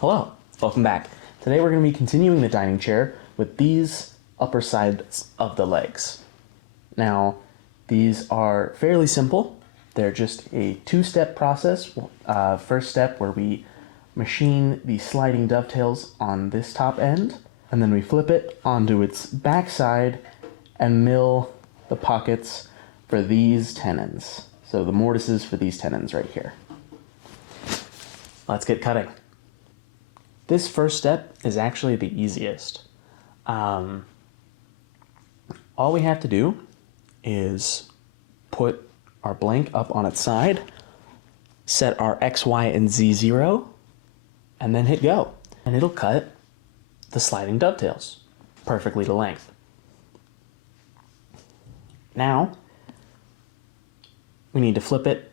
Hello, welcome back. Today we're going to be continuing the dining chair with these upper sides of the legs. Now, these are fairly simple. They're just a two-step process. First step where we machine the sliding dovetails on this top end, and then we flip it onto its back side and mill the pockets for these tenons. So the mortises for these tenons right here. Let's get cutting. This first step is actually the easiest. All we have to do is put our blank up on its side, set our X, Y, and Z 0, and then hit go. And it'll cut the sliding dovetails perfectly to length. Now, we need to flip it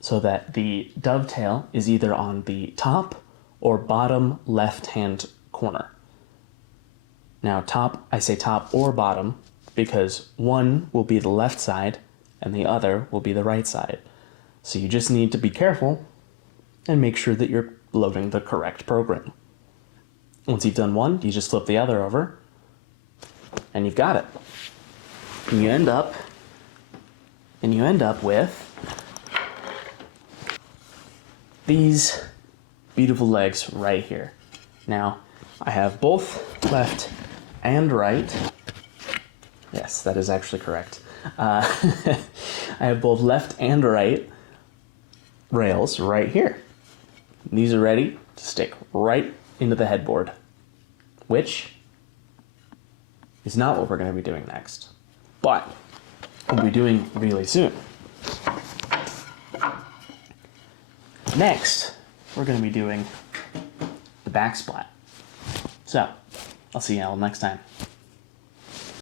so that the dovetail is either on the top or bottom left-hand corner. Now I say top or bottom because one will be the left side and the other will be the right side. So you just need to be careful and make sure that you're loading the correct program. Once you've done one, you just flip the other over and you've got it. And you end up with these beautiful legs right here. Now, I have both left and right. Yes, that is actually correct. I have both left and right rails right here. These are ready to stick right into the headboard, which is not what we're going to be doing next, but we'll be doing really soon. Next, we're going to be doing the backsplat. So, I'll see you all next time.